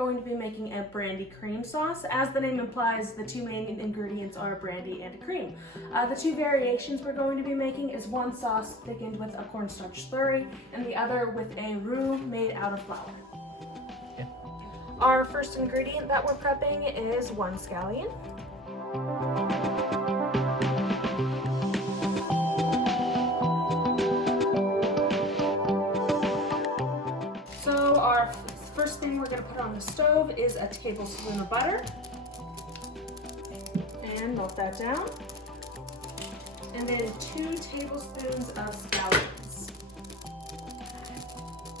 going to be making a brandy cream sauce. As the name implies, the two main ingredients are brandy and cream. The two variations we're going to be making is one sauce thickened with a cornstarch slurry and the other with a roux made out of flour. Yeah. Our first ingredient that we're prepping is 1 scallion. So our first thing we're going to put on the stove is a tablespoon of butter. And melt that down. And then 2 tablespoons of scallions.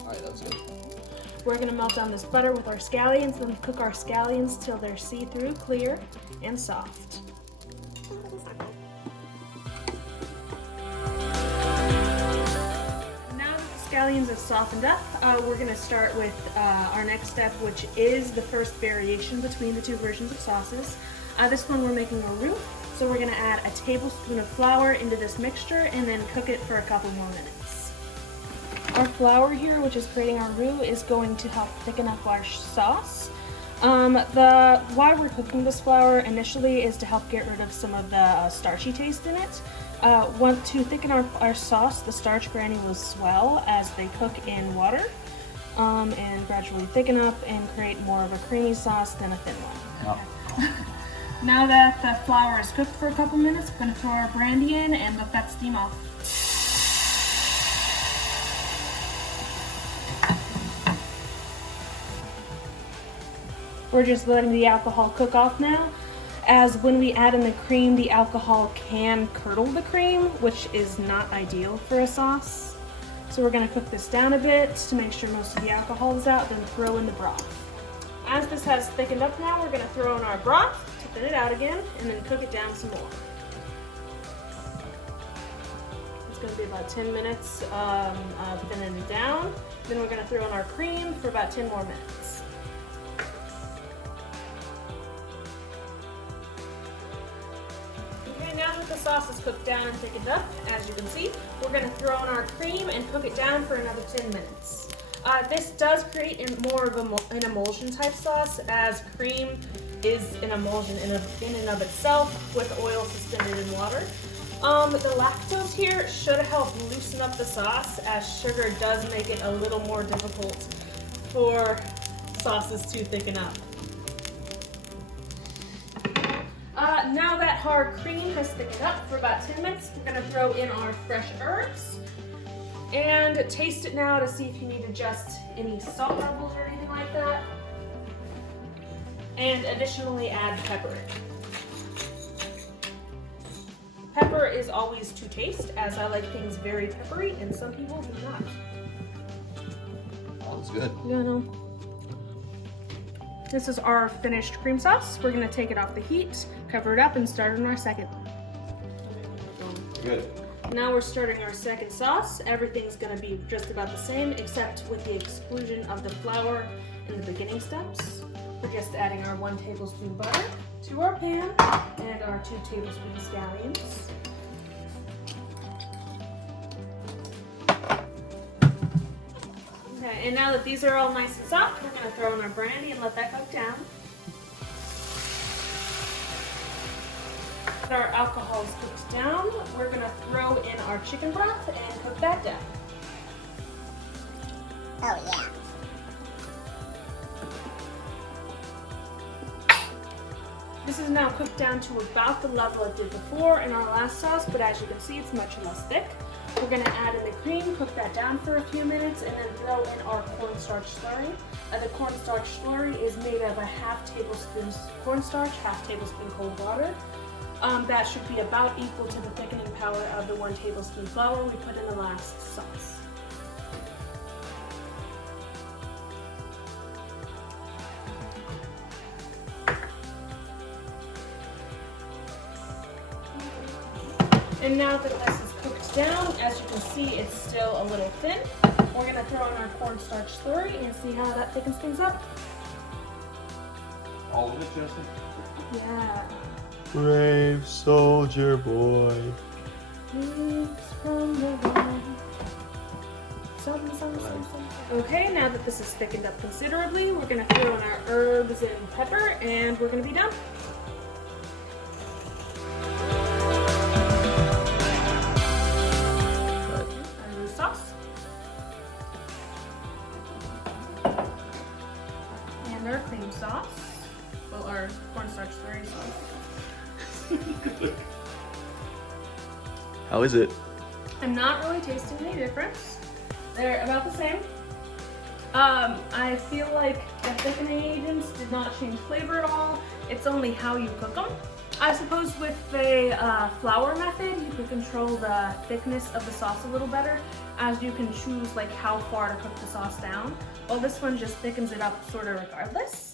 Alright, that's good. We're going to melt down this butter with our scallions and cook our scallions till they're see-through, clear, and soft. Now that the scallions have softened up, we're going to start with our next step, which is the first variation between the two versions of sauces. This one we're making a roux, so we're going to add a tablespoon of flour into this mixture and then cook it for a couple more minutes. Our flour here, which is creating our roux, is going to help thicken up our sauce. Why we're cooking this flour initially is to help get rid of some of the starchy taste in it. To thicken our sauce, the starch granule will swell as they cook in water and gradually thicken up and create more of a creamy sauce than a thin one. Yeah. Now that the flour is cooked for a couple minutes, we're going to throw our brandy in and let that steam off. We're just letting the alcohol cook off now, as when we add in the cream, the alcohol can curdle the cream, which is not ideal for a sauce. So we're going to cook this down a bit to make sure most of the alcohol is out, then throw in the broth. As this has thickened up now, we're going to throw in our broth to thin it out again, and then cook it down some more. It's going to be about 10 minutes of thinning it down. Then we're going to throw in our cream for about 10 more minutes. Okay, now that the sauce is cooked down and thickened up, as you can see, we're going to throw in our cream and cook it down for another 10 minutes. This does create more of an emulsion type sauce, as cream is an emulsion in and of itself with oil suspended in water. The lactose here should help loosen up the sauce, as sugar does make it a little more difficult for sauces to thicken up. Now that hard cream has thickened up for about 10 minutes, we're going to throw in our fresh herbs and taste it now to see if you need to adjust any salt levels or anything like that. And additionally add pepper. Pepper is always to taste, as I like things very peppery and some people do not. Oh, that's good. Yeah, no. This is our finished cream sauce. We're going to take it off the heat, cover it up, and start on our second. Good. Now we're starting our second sauce. Everything's going to be just about the same, except with the exclusion of the flour in the beginning steps. We're just adding our 1 tablespoon butter to our pan and our 2 tablespoon scallions. Okay, and now that these are all nice and soft, we're going to throw in our brandy and let that cook down. After our alcohol is cooked down, we're going to throw in our chicken broth and cook that down. Oh yeah. This is now cooked down to about the level it did before in our last sauce, but as you can see, it's much less thick. We're going to add in the cream, cook that down for a few minutes, and then throw in our cornstarch slurry. The cornstarch slurry is made of a half tablespoon cornstarch, half tablespoon cold water. That should be about equal to the thickening power of the 1 tablespoon flour we put in the last sauce. And now that this is cooked down, as you can see, it's still a little thin. We're going to throw in our cornstarch slurry and see how that thickens things up. All of it, Jesse? Yeah. Brave soldier boy. Okay, now that this is thickened up considerably, we're going to throw in our herbs and pepper, and we're gonna be done. Our roux sauce. And our cream sauce. Well, our cornstarch slurry sauce. How is it? I'm not really tasting any difference. They're about the same. I feel like the thickening agents did not change flavor at all. It's only how you cook them. I suppose with the flour method, you can control the thickness of the sauce a little better, as you can choose like how far to cook the sauce down. Well, this one just thickens it up sort of regardless.